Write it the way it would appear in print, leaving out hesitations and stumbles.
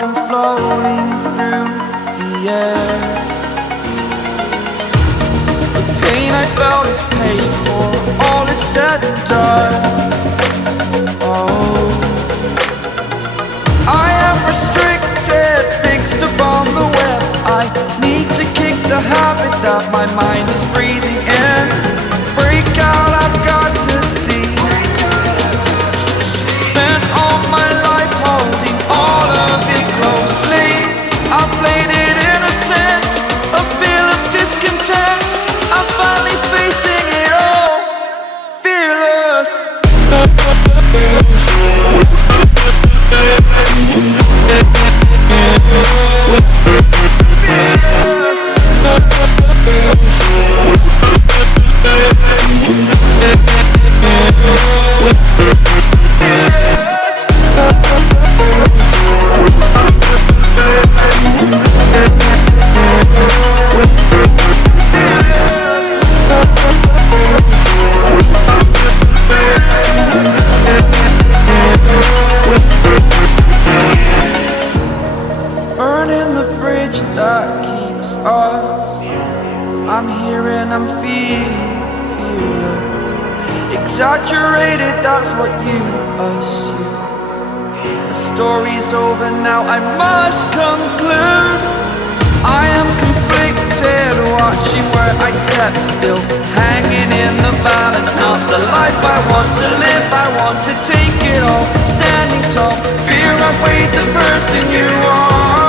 like I'm floating through the air. The pain I felt is paid for, all is said and done. Oh, I am restricted, fixed upon the web. I need to kick the habit that my mind is breathing in. Break out, I've got to see. Spent all my life holding all of it closely. I played it innocent, a feel of discontent. I'm finally facing it all, fearless. Burning the bridge that keeps us. I'm here and I'm feeling fearless. Exaggerated, that's what you assume. The story's over now, I must conclude. I am conflicted, watching where I step still, hanging in the balance. Not the life I want to live, I want to take it all. Standing tall, fear I weighed the person you are.